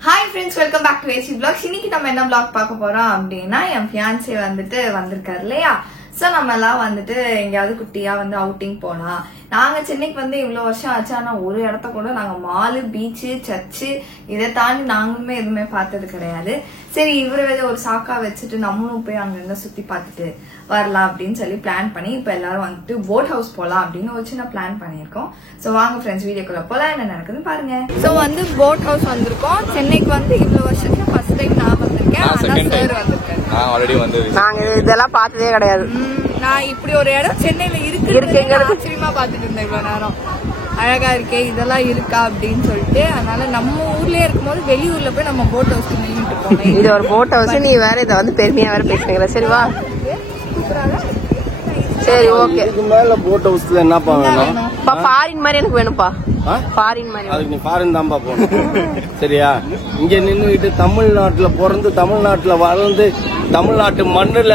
Hi friends, welcome back to AC Vlogs. இன்னைக்கு நம்ம என்ன vlog பார்க்க போறோம் அப்படினா என் fiancé வந்துட்டு வந்திருக்காரு இல்லையா. சோ நம்ம எல்லாம் வந்துட்டு எங்கயாவது குட்டியா வந்து அவுட்டிங் போலாம். நாங்க சென்னைக்கு வந்து இவ்வளவு வருஷம் ஆச்சு, ஆனா ஒரு இடத்த கூட நாங்க மால், பீச், சர்ச் இதை தாண்டி நாங்களுமே எதுவுமே பார்த்தது கிடையாது. சரி இவரை ஒரு சாக்கா வச்சுட்டு நம்மளும் போய் அங்கங்க சுத்தி பார்த்துட்டு வரலாம் அப்படின்னு சொல்லி பிளான் பண்ணி இப்ப எல்லாரும் வந்துட்டு போட் ஹவுஸ் போலாம் அப்படின்னு ஒரு சின்ன பிளான் பண்ணிருக்கோம். சோ வாங்க ஃப்ரெண்ட்ஸ் வீடியோக்குள்ள போலாம், என்ன நடக்குதுன்னு பாருங்க. சோ வந்து போட் ஹவுஸ் வந்திருக்கோம். சென்னைக்கு வந்து இவ்வளவு வருஷத்துக்கு ஃபர்ஸ்ட் டைம் நான் வந்திருக்கேன், ஆனா சார் வந்திருக்காரு. ஆல்ரெடி வந்து நாங்க இதெல்லாம் பார்த்ததே கிடையாது. நான் இப்படி ஒரு இடம் சென்னையில இருக்குங்கிறது ஆச்சரியமா பாத்துட்டு இருந்தேன் இவ்வளவு நேரம். அழகா இருக்கே, இதெல்லாம் இருக்கா அப்படின்னு சொல்லிட்டு. அதனால நம்ம ஊர்லயே இருக்கும்போது வெளியூர்ல போய் நம்ம போட் ஹவுஸ் நின்றுட்டு போனோம். இது ஒரு போட் ஹவுஸ், நீ வேற இதை வந்து பெருமையா வேற பேசுறீங்களா? சரிவா, சரி ஓகே. இதுக்கு மேல போட் ஹவுஸ்ல என்னப்பா வேணும்? ஃபாரின் மாதிரி எனக்கு வேணும்ப்பா. ஃபாரின் மாதிரி. அதுக்கு நீ ஃபாரின் தான்ப்பா போகணும். சரியா? இங்க நின்னுகிட்டு தமிழ்நாட்டுல பிறந்து தமிழ்நாட்டுல வளர்ந்து தமிழ்நாட்டு மண்ணுல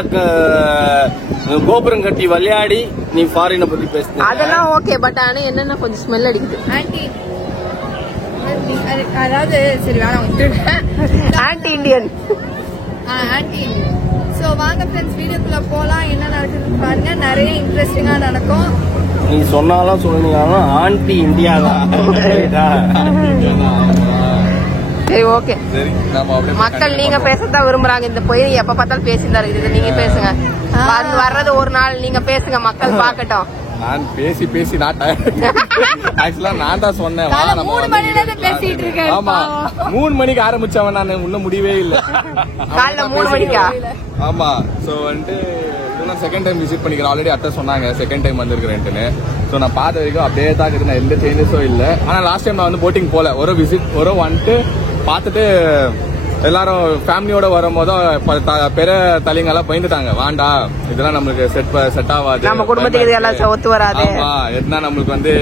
கோபுரம் கட்டி விளையாடி நீ ஃபாரினை பத்தி பேசுற. அதெல்லாம் ஓகே, பட் ஆனா என்னன்னா கொஞ்சம் ஸ்மெல் அடிக்குது. ஆன்டி அதாவது சரி வேணாம், ஆன்டி இண்டியன். ஆன்டி. சோ வாங்க ஃப்ரெண்ட்ஸ் வீடியோக்குள்ள போலாம், என்ன நடக்குதுன்னு பாருங்க. நிறைய இன்ட்ரெஸ்டிங்கா நடக்கும். நீ சொன்னாலும் சொன்னீங்களாலும் ஆன்டி இந்தியா தான். சரி ஓகே. மக்கள் நீங்க பேசத்தான் விரும்புறாங்க. இந்த போய் எப்ப பார்த்தாலும் பேசிட்டு இருக்குது. நீங்க பேசுங்க, வர்றது ஒரு நாள் நீங்க பேசுங்க, மக்கள் பாக்கட்டும். நான் பேசி பேசி ஆக்சுவலா நான் தான் சொன்னேன். ஆமா 3 மணிக்கு ஆரம்பிச்சவன் நான் இன்னும் முடியவே இல்லை. காலைல 3 மணிக்கா? ஆமா. சோ வந்துட்டு செகண்ட் டைம் விசிட் பண்ணிக்கிறேன். ஆல்ரெடி அத்தை சொன்னாங்க செகண்ட் டைம் வந்திருக்கிறேன்ட்டுன்னு. சோ நான் பார்த்த வரைக்கும் அப்படியே தான் இருக்குது, நான் எந்த சேஞ்சஸும் இல்லை. ஆனா லாஸ்ட் டைம் நான் வந்து போட்டிங் போல, ஒரு விசிட் வந்துட்டு பார்த்துட்டு எல்லாரும் ஃபேமிலியோட வரும்போது பெரிய தலைங்க எல்லாம் பயந்துட்டாங்க. வாண்டா இதெல்லாம் நம்மளுக்கு செட் ஆகாது, நம்ம குடும்பத்துக்கு எல்லாம் ஒத்து வராது. ஆமா என்ன நம்மளுக்கு வந்து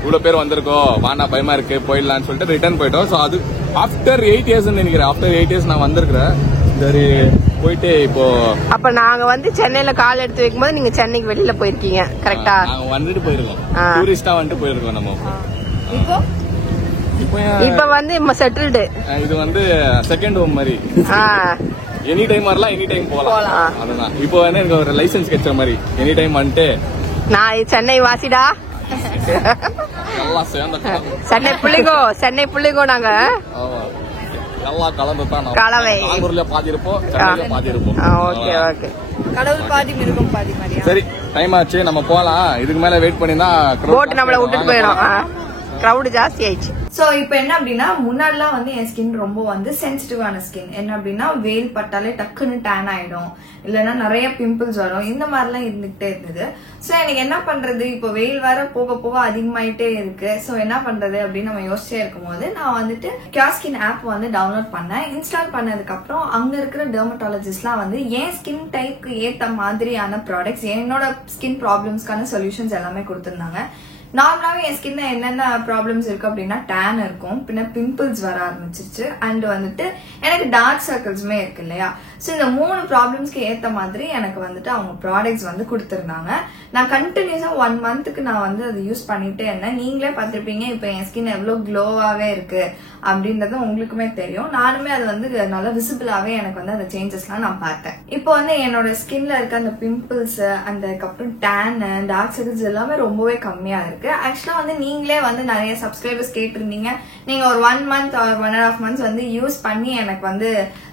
இவ்வளவு பேர் வந்திருக்கோம், வாண்டா பயமா இருக்கு போயிடலான்னு சொல்லிட்டு ரிட்டர்ன் போயிட்டோம். சோ அது ஆஃப்டர் 8 years நினைக்கிறேன். ஆஃப்டர் 8 years நான் வந்திருக்கிறேன். சரி போயிட்டு இப்போ அப்ப நாங்க வந்து சென்னையில கால் எடுத்து வைக்கும் போது நீங்க சென்னைக்கு வெளியில போயிருக்கீங்க, கரெக்டா? நாங்க வந்துட்டு போயிருக்கோம், டூரிஸ்டா வந்துட்டு போயிருக்கோம் நம்ம. இப்ப வந்து செட்டில்டு. இது வந்து செகண்ட் ஹோம் மாதிரி. எனி டைம் வரலாம், எனி டைம் போலாம். அதுதான் இப்போ வந்து எனக்கு ஒரு லைசன்ஸ் கிடைச்ச மாதிரி. எனி டைம் வந்துட்டு நான் சென்னை வாசிடா, எல்லாம் சேர்ந்த சென்னை புள்ளிங்கோ நாங்க எல்லாம் கலந்து தான் கலவை. நாகூர்ல பாதி இருப்போம், சென்னையில பாதி இருப்போம். Okay okay. கடவுள் பாதி மிருகம் பாதி மாதிரியா? சரி டைம் ஆச்சு, நம்ம போலாம். இதுக்கு மேல வெயிட் பண்ணினா போட் நம்மள விட்டுட்டு போயிடும். கிரவுட் ஜாஸ்தி ஆயிடுச்சு. சோ இப்போ என்ன அப்படின்னா, முன்னாடிலாம் வந்து என் ஸ்கின் ரொம்ப வந்து சென்சிட்டிவான ஸ்கின். என்ன அப்படின்னா வெயில் பட்டாலே டக்குன்னு டேன் ஆயிடும், இல்லைன்னா நிறைய பிம்பிள்ஸ் வரும், இந்த மாதிரிலாம் இருந்துகிட்டே இருந்தது. சோ எனக்கு என்ன பண்றது, இப்போ வெயில் வேற போக போக அதிகமாயிட்டே இருக்கு. சோ என்ன பண்றது அப்படின்னு நம்ம யோசிச்சே இருக்கும் போது நான் வந்துட்டு கியாஸ்கின் ஆப் வந்து டவுன்லோட் பண்ணேன். இன்ஸ்டால் பண்ணதுக்கு அப்புறம் அங்க இருக்கிற டெர்மட்டாலஜிஸ்ட்லாம் வந்து என் ஸ்கின் டைப்க்கு ஏத்த மாதிரியான ப்ராடக்ட்ஸ், என்னோட ஸ்கின் ப்ராப்ளம்ஸ்க்கான சொல்யூஷன்ஸ் எல்லாமே கொடுத்திருந்தாங்க. நார்மலாவே என் ஸ்கின்ல என்னென்ன ப்ராப்ளம்ஸ் இருக்கு அப்படின்னா டேன் இருக்கும், பின்ன பிம்பிள்ஸ் வர ஆரம்பிச்சிருச்சு, அண்ட் வந்துட்டு எனக்கு டார்க் சர்க்கிள்ஸுமே இருக்கு இல்லையா. ஸோ இந்த 3 ப்ராப்ளம்ஸ்க்கு ஏற்ற மாதிரி எனக்கு வந்துட்டு அவங்க ப்ராடக்ட்ஸ் வந்து கொடுத்துருந்தாங்க. நான் கண்டினியூஸா 1 monthக்கு நான் வந்து அதை யூஸ் பண்ணிட்டே இருந்தேன். நீங்களே பார்த்துருப்பீங்க இப்போ என் ஸ்கின் எவ்வளவு க்ளோவாவே இருக்கு அப்படின்றது உங்களுக்குமே தெரியும். நானுமே அது வந்து நல்லா விசிபிளாவே எனக்கு வந்து அந்த சேஞ்சஸ்லாம் நான் பார்த்தேன். இப்போ வந்து என்னோட ஸ்கின்ல இருக்க அந்த பிம்பிள்ஸ், அதுக்கப்புறம் டேன், டார்க் சர்க்கிள்ஸ் எல்லாமே ரொம்பவே கம்மியா இருக்கு. ஆக்சுவலா வந்து நீங்களே வந்து நிறைய சப்ஸ்கிரைபர்ஸ் கேட்டிருந்தீங்க, நீங்க ஒரு 1 month or 1.5 months வந்து யூஸ் பண்ணி எனக்கு வந்து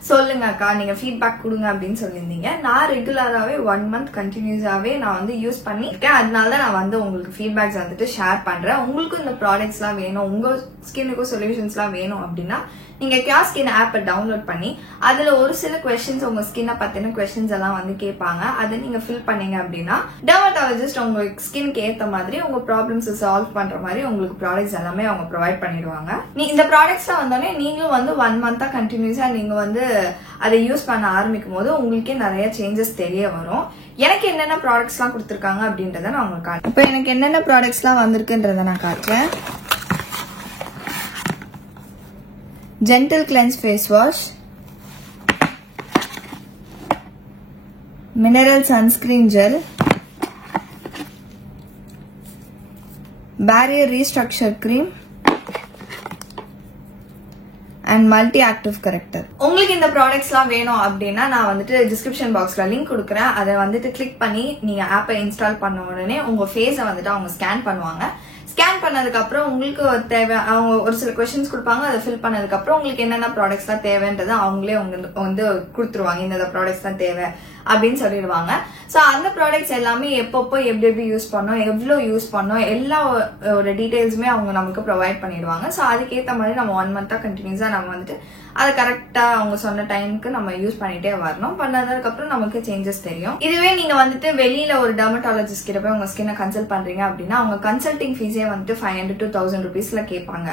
சொல்லுங்க அக்கா, நீங்க ஃபீட்பேக் கொடுங்க அப்படின்னு சொல்லியிருந்தீங்க. நான் ரெகுலராகவே 1 month கண்டினியூஸாவே நான் வந்து யூஸ் பண்ணிருக்கேன். அதனாலதான் நான் வந்து உங்களுக்கு ஃபீட்பேக்ஸ் வந்துட்டு ஷேர் பண்றேன். உங்களுக்கும் இந்த ப்ராடக்ட்ஸ் எல்லாம் வேணும், உங்க ஸ்கின்னுக்கும் சொல்யூஷன்ஸ் எல்லாம் வேணும் அப்படின்னா நீங்க கியாஸ்கின் ஆப்பை டவுன்லோட் பண்ணி அதுல ஒரு சில கொஸ்டின்ஸ், உங்க ஸ்கின்னை பத்தின கொஸ்டின்ஸ் எல்லாம் வந்து கேட்பாங்க. அதை நீங்க ஃபில் பண்ணீங்க அப்படின்னா டெர்மட்டாலஜிஸ்ட் உங்களுக்கு ஸ்கின்க்கு ஏத்த மாதிரி உங்க ப்ராப்ளம்ஸ் சால்வ் பண்ற மாதிரி உங்களுக்கு ப்ராடக்ட்ஸ் எல்லாமே அவங்க ப்ரொவைட் பண்ணிடுவாங்க. இந்த ப்ராடக்ட்ஸ் வந்தோடனே நீங்களும் வந்து 1 month கண்டினியூஸா நீங்க வந்து அதை யூஸ் பண்ண ஆரம்பிக்கும் போது உங்களுக்கே நிறைய சேஞ்சஸ் தெரிய வரும். எனக்கு என்னென்ன ப்ராடக்ட்ஸ் எல்லாம் கொடுத்துருக்காங்க அப்படின்றத நான் உங்களுக்கு காட்டுறேன். இப்போ எனக்கு என்னென்ன ப்ராடக்ட்ஸ் எல்லாம் வந்திருக்குன்றத நான் காட்டுறேன். Gentle Cleanse Face Wash, Mineral Sunscreen Gel, Barrier Restructure Cream, and and multi active character. உங்களுக்கு இந்த ப்ராடக்ட்ஸ்லாம் வேணும் அப்படின்னா நான் வந்துட்டு டிஸ்கிரிப்ஷன் பாக்ஸ்ல லிங்க் கொடுக்குறேன். அதை வந்துட்டு கிளிக் பண்ணி நீங்க ஆப்பை இன்ஸ்டால் பண்ண உடனே உங்க ஃபேஸை வந்துட்டு அவங்க ஸ்கேன் பண்ணுவாங்க. ஸ்கேன் பண்ணதுக்கு அப்புறம் உங்களுக்கு தேவை அவங்க ஒரு சில கொஸ்டின்ஸ் கொடுப்பாங்க. அதை ஃபில் பண்ணதுக்கு அப்புறம் உங்களுக்கு என்னென்ன ப்ராடக்ட்ஸ் தான் தேவைன்றது அவங்களே வந்து கொடுத்துருவாங்க. இந்த ப்ராடக்ட்ஸ் தான் தேவை அப்படின்னு சொல்லிடுவாங்க. ஸோ அந்த ப்ராடக்ட்ஸ் எல்லாமே எப்பப்போ எப்படி யூஸ் பண்ணோம், எவ்வளோ யூஸ் பண்ணோம், எல்லா ஒரு டீடைல்ஸுமே அவங்க நமக்கு ப்ரொவைட் பண்ணிடுவாங்க. ஸோ அதுக்கேற்ற மாதிரி நம்ம 1 மந்த்தா கண்டினியூஸா நம்ம வந்துட்டு அதை கரெக்டா அவங்க சொன்ன டைமுக்கு நம்ம யூஸ் பண்ணிட்டே வரணும். பண்ணதுக்கு அப்புறம் நமக்கு சேஞ்சஸ் தெரியும். இதுவே நீங்க வந்துட்டு வெளியில ஒரு டெர்மட்டாலஜிஸ்ட் கிட்ட போய் உங்க ஸ்கின்னை கன்சல்ட் பண்றீங்க அப்படின்னா அவங்க கன்சல்டிங் ஃபீஸே வந்துட்டு 500 to 1000 rupeesல கேட்பாங்க.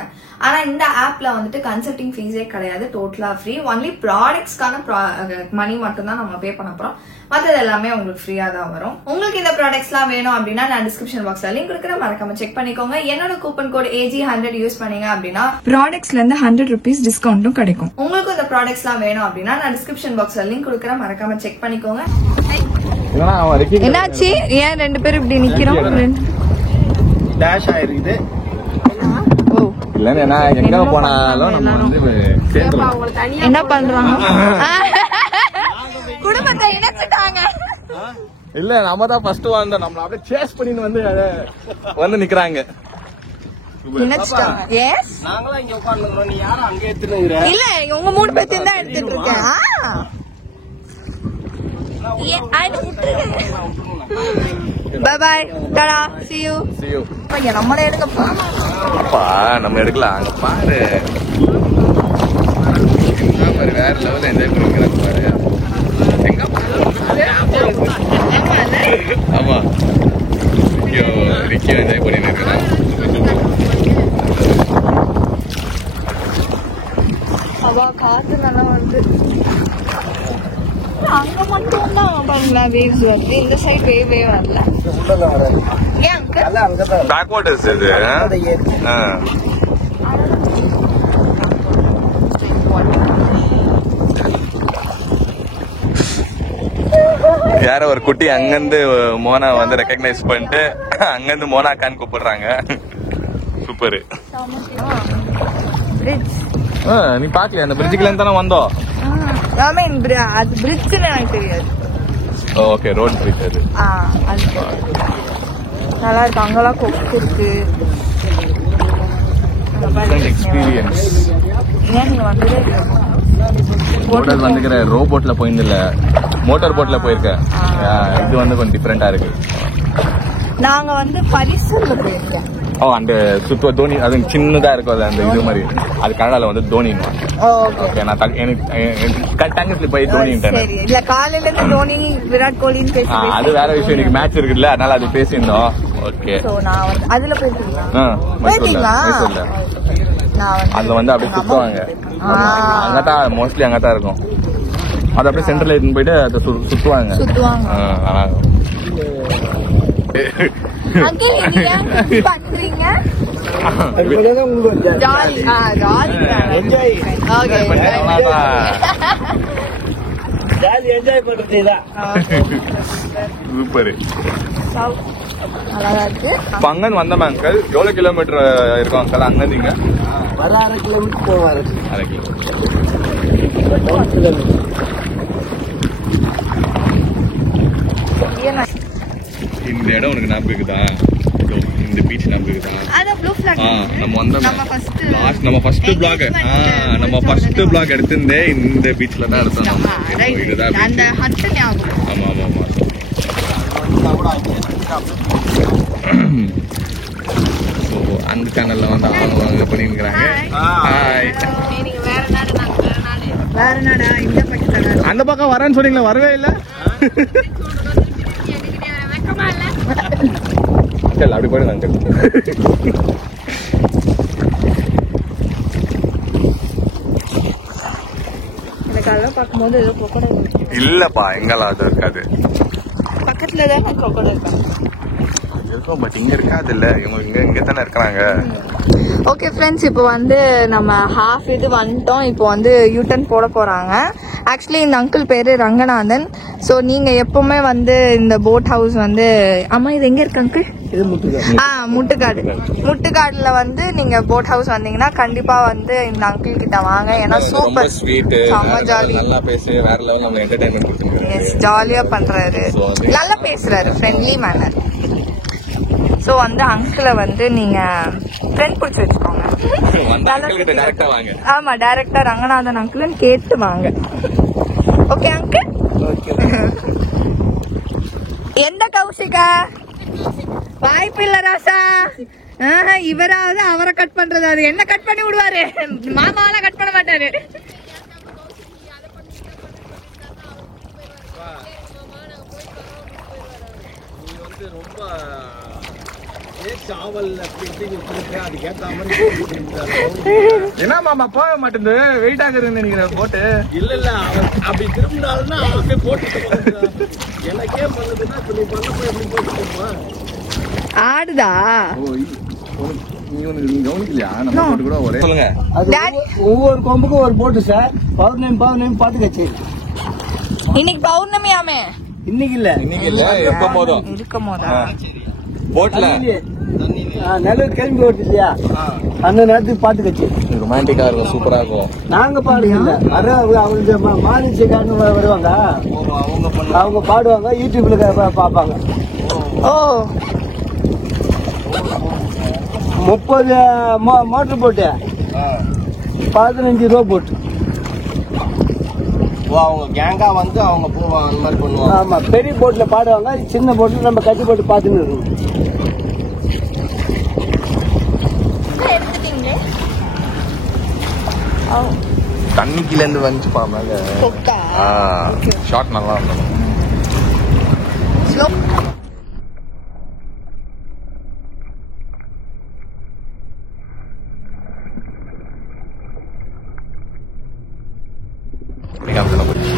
ஆனா இந்த ஆப்ல வந்துட்டு கன்சல்டிங் ஃபீஸே கிடையாது, டோட்டலா ஃப்ரீ. ஒன்லி ப்ராடக்ட்ஸ்க்கான மணி மட்டும் தான் நம்ம பே பண்ண போறோம். மற்றது எல்லாமே உங்களுக்கு ஃப்ரீயா தான் வரும். உங்களுக்கு இந்த ப்ராடக்ட்ஸ்லாம் வேணும் அப்படின்னா நான் டிஸ்கிரிப்ஷன் பாக்ஸ்ல லிங்க் கொடுக்குறேன், மறக்காம செக் பண்ணிக்கோங்க. என்னோட கூப்பன் கோட் AG100 யூஸ் பண்ணீங்க அப்படின்னா ப்ராடக்ட்ஸ்ல இருந்து 100 rupees டிஸ்கவுண்டும் கிடைக்கும். உங்களுக்கு இந்த ப்ராடக்ட்ஸ்லாம் வேணும் அப்படின்னா நான் டிஸ்கிரிப்ஷன் பாக்ஸ்ல லிங்க் கொடுக்குறேன், மறக்காம செக் பண்ணிக்கோங்க. என்னாச்சு, ஏன் 2 பேரும் இப்படி நிக்கிறோம்? டேஷ் ஆயிருக்குது. இல்லன்னா எங்க போனாலும் நம்ம வந்து என்ன பண்றாங்க, குடும்பத்தை இணைச்சிட்டாங்க. இல்ல நம்ம தான் ஃபர்ஸ்ட் வந்தோம், நம்மள அப்படியே சேஸ் பண்ணிட்டு வந்து நிக்கறாங்க. இணைச்சிட்டாங்க. எஸ், நாங்கலாம் இங்க உட்கார்ந்துறோம், நீ யாரும் அங்க எடுத்துறீங்க? இல்ல உங்க 3 பேத்தையும் தான் எடுத்துட்டு இருக்கேன். Bye bye, tata, see you. நம்மளே எடுக்கப்பா. நம்ம எடுக்கலாம். அங்க பாரு வேற லெவல்ல என்ஜாய் பண்ணிக்கிறாங்க பாரு. எங்க ஆமா ரிக்கி என்ஜாய் பண்ணிட்டு இருக்கான். அவா காத்து நல்லா வந்து அங்க மட்டும் தான் பாருங்களா வேவ்ஸ் வருது. இந்த சைடு வேவே வரல. ஏன் பேக் வாட்டர்ஸ் இது. யார ஒரு குட்டி அங்கிருந்து மோனா வந்து ரெகக்னைஸ் பண்ணிட்டு அங்கிருந்து மோனா அக்கான்னு கூப்பிடுறாங்க. சூப்பர். நீ பாக்கல அந்த பிரிட்ஜுக்குல தானே வந்தோம். அது பிரிட்ஜ்னு எனக்கு தெரியாது. ஓகே, ரோட் பிரிட்ஜ் அது. நல்லா இருக்கு. அங்கெல்லாம் கொக்கு இருக்கு. எக்ஸ்பீரியன்ஸ். ஏன் நீங்க வந்ததே மோட்டார் வந்துக்கிற ரோபோட்ல போயிருந்தில்ல, மோட்டார் போட்ல போயிருக்கேன். இது வந்து கொஞ்சம் டிஃபரெண்டா இருக்கு. நாங்க வந்து பரிசல்ல போயிருக்கேன். அந்த சுத்துவ தோனி, அது சின்னதா இருக்கும் அந்த இது மாதிரி. அது கனடால வந்து தோனி. ஓகே, நான் டங்கஸ்ல போய் தோனிட்டேன். இல்ல காலையில இருந்து தோனி விராட் கோலின்னு பேசி அது வேற விஷயம். எனக்கு மேட்ச் இருக்குல்ல, அதனால அது பேசியிருந்தோம். ஓகே, நான் வந்து அதுல போயிருக்கீங்களா? அதுல வந்து அப்படியே சுத்துவாங்க. அங்கதான் மோஸ்ட்லி அங்கதான் இருக்கும். அது அப்படியே சென்டர்ல எடுத்து போயிட்டு அதை சுத்துவாங்க. சூப்பர். அங்கன்னு வந்தோம் அங்கிள். எவ்வளவு கிலோமீட்டர் இருக்கும் அங்கிள் அங்கிருந்து இங்க? 1/2 கிலோமீட்டர் போவாரு. 1/2 கிலோமீட்டர். இந்த இடம் உனக்கு ஞாபகம் இருக்குதா? இந்த பீச் ஞாபகம் இருக்குதா? நம்ம வந்த நம்ம ஃபர்ஸ்ட் பிளாக் எடுத்திருந்தே இந்த பீச்ல தான் எடுத்தோம். இதுதான் ஆமா ஆமா ஆமா. அந்த சேனல்ல வந்து அவங்க பண்ணிருக்காங்க. அந்த பக்கம் வரேன்னு சொன்னீங்களா, வரவே இல்லை. சரி அப்படி போயிடுங்க அங்கிள். பார்க்கும்போது இல்லப்பா, எங்கெல்லாம் அது இருக்காது. பக்கத்துல தான் இருக்கும், பட் இங்க இருக்காது. இல்ல இவங்க இங்க தானே இருக்கிறாங்க. ஓகே ஃப்ரெண்ட்ஸ், இப்போ வந்து நம்ம ஹாஃப் இது வந்துட்டோம். இப்போ வந்து யூட்டன் போட போறாங்க. ஆக்சுவலி இந்த அங்கிள் பேரு ரங்கநாதன். ஸோ நீங்க எப்பவுமே வந்து இந்த போட் ஹவுஸ் வந்து, ஆமா இது எங்க இருக்கு அங்கிள்? இது முட்டுக்காடு. முட்டுக்காடுல வந்து நீங்க போட் ஹவுஸ் வந்தீங்கன்னா கண்டிப்பா வந்து இந்த அங்கிள் கிட்ட வாங்க. ஏன்னா சூப்பர் ஸ்வீட், செம்ம ஜாலி, நல்லா பேசி வேற லெவல் நம்ம என்டர்டைன்மெண்ட் கொடுத்துருக்காரு. ஜாலியா பண்றாரு, நல்லா பேசுறாரு, ஃப்ரெண்ட்லி மேனர். சோ வந்து அங்கிளை வந்து நீங்க ஃப்ரெண்ட் பிடிச்சி வச்சுக்கோங்க. ஆமா, டைரக்டா ரங்கநாதன் அங்கிள்னு கேட்டு வாங்க. Okay uncle. எந்த கௌஷிகா? வாய்ப்பு இல்ல ராசா. இவராவது அவரை கட் பண்றது, அது என்ன கட் பண்ணி விடுவாரு, மாமாவெல்லாம் கட் பண்ண மாட்டாரு. என்ன மாமா போக மாட்டேங்குது, வெயிட் ஆகுதுன்னு நினைக்கிறேன் போட்டு. இல்ல அப்படி திரும்பினாலும் அப்படியே போட்டு எனக்கே பண்ணுதுன்னா நீ பண்ண போய் எப்படி போட்டுமா ஆடுதா? கவனிக்கலையா? நம்ம போட்டு கூட ஒரே சொல்லுங்க. ஒவ்வொரு கொம்புக்கும் ஒரு போட்டு சார். பௌர்ணமி பாத்துக்கச்சு. இன்னைக்கு பௌர்ணமியாமே? இன்னைக்கு இல்ல இருக்கும் போதா போட்ல நல்லூர் கிளம்பி ஓட்டு இல்லையா, அந்த நேரத்துக்கு பாத்துக்கச்சு. ரொமான்டிக்கா இருக்கும், சூப்பரா இருக்கும். நாங்க பாடுங்க அவங்க மாநிலக்காரங்க வருவாங்க, அவங்க பாடுவாங்க, யூடியூப்ல பாப்பாங்க. ஓ 30 மோட்டர் போட்டு 15 ரூபா போட்டு. அவங்க கேங்கா வந்து அவங்க போவாங்க, அந்த மாதிரி பண்ணுவாங்க. ஆமா, பெரிய போட்ல பாடுவாங்க, சின்ன போட்ல நம்ம கட்டி போட்டு பாத்துன்னு இருக்கணும். தண்ணிக்குல இருந்து வந்து பாருங்க. ஷாட் நல்லா இருக்கும்.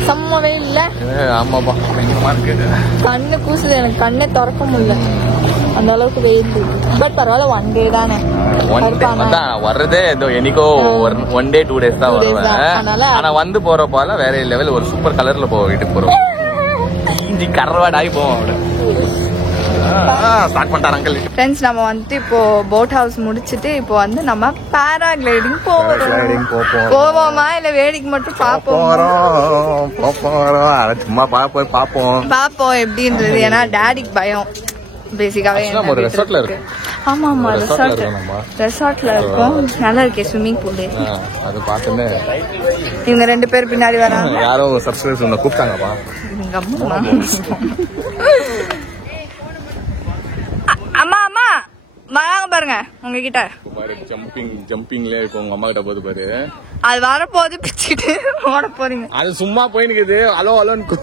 சம்மவே இல்ல. ஆமாப்பா, பயங்கரமா இருக்கு. கண்ணு கூசுது, எனக்கு கண்ணே திறக்க முடியல, அந்த அளவுக்கு வெயில். பட் பரவாயில்ல, 1 டே தானே வர்றதே. என்னைக்கோ 1 டே 2 டேஸ் தான் வருவேன். ஆனா வந்து போறப்பால வேற லெவல், ஒரு சூப்பர் கலர்ல போவோம். வீட்டுக்கு போறோம், கரவாடாகி போவோம். ஸ்டார்ட் பண்ணிட்டாரு அங்கிள். ஃப்ரெண்ட்ஸ், நம்ம வந்துட்டு இப்போ போட் ஹவுஸ் முடிச்சிட்டு இப்போ வந்து நம்ம பேராகிளைடிங் போவோமா இல்ல வேடிக்கை மட்டும் சும்மா பாப்போம் எப்படின்றது. ஏன்னா டாடிக்கு பயம் பேசிக்காவே. ஆமா ஆமா, ரெசார்ட்ல இருக்கும், நல்லா இருக்கே ஸ்விம்மிங் பூல். அது பாத்துன்னு இவங்க 2 பேர் பின்னாடி வராங்க. யாரோ சப்ஸ்கிரைபர்ஸ் கூப்பிட்டாங்கப்பா. அம்மா அம்மா வராங்க பாருங்க உங்ககிட்ட. ஜம்பிங்ல இப்போ உங்க அம்மா கிட்ட போது பாரு, அது வரப்போது பிச்சுட்டு ஓட போறீங்க. அது சும்மா போயினுக்குது. ஹலோ ஹலோன்னு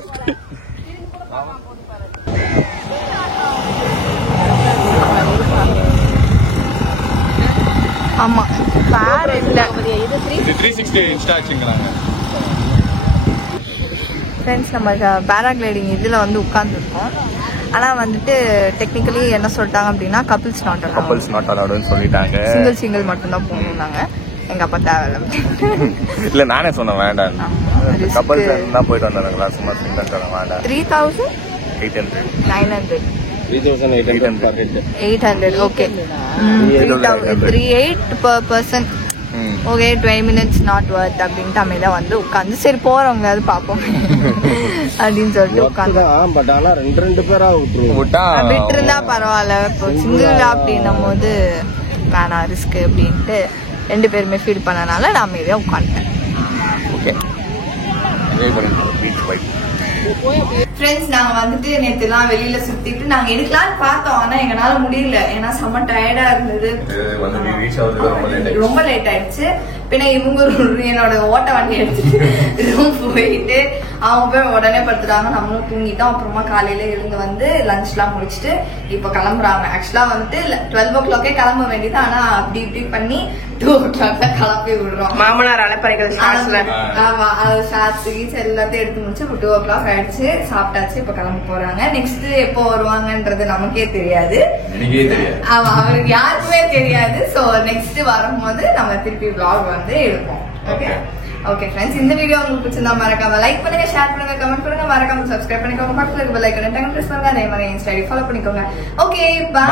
ஆமா, பேர் இல்ல, இது 360 இன்ஸ்டா வச்சுங்கறாங்க. ஃப்ரெண்ட்ஸ், நம்ம பேராகிளைடிங் இதுல வந்து உட்கார்ந்துருக்கோம். ஆனா வந்துட்டு டெக்னிக்கலி என்ன சொல்லிட்டாங்க அப்படின்னா கப்பிள்ஸ் நாட் அலவுட்னு சொல்லிட்டாங்க. சிங்கிள் மட்டும் தான் போகணும். நாங்க எங்க அப்பா தேவையில்ல இல்ல, நானே சொன்னேன் வேண்டாம். கப்பிள்ஸ் தான் போயிட்டு வந்தாங்களா, சும்மா சிங்கிள் சொல்ல வேண்டாம். 3800 900 3800 okay. 3800 per person. Okay, 20 minutes not வர்த் அப்படின்ட்டு அமைதியா வந்து உட்காந்து சரி போறவங்க அது பாப்போம் அப்படின்னு சொல்லிட்டு உட்காந்து. பட் ஆனா 2 பேரா விட்டு இருந்தா பரவாயில்ல. இப்போ சிங்கிள் அப்படின்னும் போது வேணாம் ரிஸ்க் அப்படின்ட்டு 2 பேருமே ஃபீல் பண்ணனால நான் அமைதியா உட்காந்துட்டேன். ஓகே, ஃப்ரெண்ட்ஸ், நாங்க வந்துட்டு நேற்றுலாம் வெளியில சுத்திட்டு நாங்க எடுக்கலாம்னு பார்த்தோம். ஆனா எங்களால முடியல, ஏன்னா செம்ம டயர்டா இருந்தது, ரொம்ப லேட் ஆயிடுச்சு. பின்ன இவங்க என்னோட ஓட்ட வண்டி எடுத்துட்டு ரூம் போயிட்டு அவங்க போய் உடனே படுத்துட்டாங்க. நம்மளும் தூங்கிட்டோம். அப்புறமா காலையில எழுந்து வந்து லஞ்ச் எல்லாம் முடிச்சுட்டு இப்ப கிளம்புறாங்க. ஆக்சுவலா வந்துட்டு 12 o'clock கிளம்ப வேண்டியது, ஆனா அப்படி இப்படி பண்ணி 2 o'clock தான் கிளப்பி விடுறோம். மாமனார் அலப்பறைகள். ஆமா, அது ஷார்ட்ஸ் எல்லாத்தையும் எடுத்து முடிச்சு இப்போ 2 o'clock ஆயிடுச்சு. சாப்பிட்டாச்சு, இப்ப கிளம்ப போறாங்க. நெக்ஸ்ட் எப்போ வருவாங்கன்றது நமக்கே தெரியாது. ஆமா, அவருக்கு யாருக்குமே தெரியாது. சோ நெக்ஸ்ட் வரும்போது நம்ம திருப்பி vlog வந்து எடுப்போம். ஓகே ஓகே ஃப்ரெண்ட்ஸ், இந்த வீடியோ உங்களுக்கு பிடிச்சிருந்தா மறக்காம லைக் பண்ணுங்க, ஷேர் பண்ணுங்க, கமெண்ட் பண்ணுங்க, மறக்காம சப்ஸ்கிரைப் பண்ணிக்கோங்க, பக்கத்துல இருக்க பெல் ஐகானை டங் பிரஸ் பண்ணுங்க, அதே மாதிரி இன்ஸ்டா ஐடி ஃபாலோ பண்ணிக்கோங்க. Okay, by.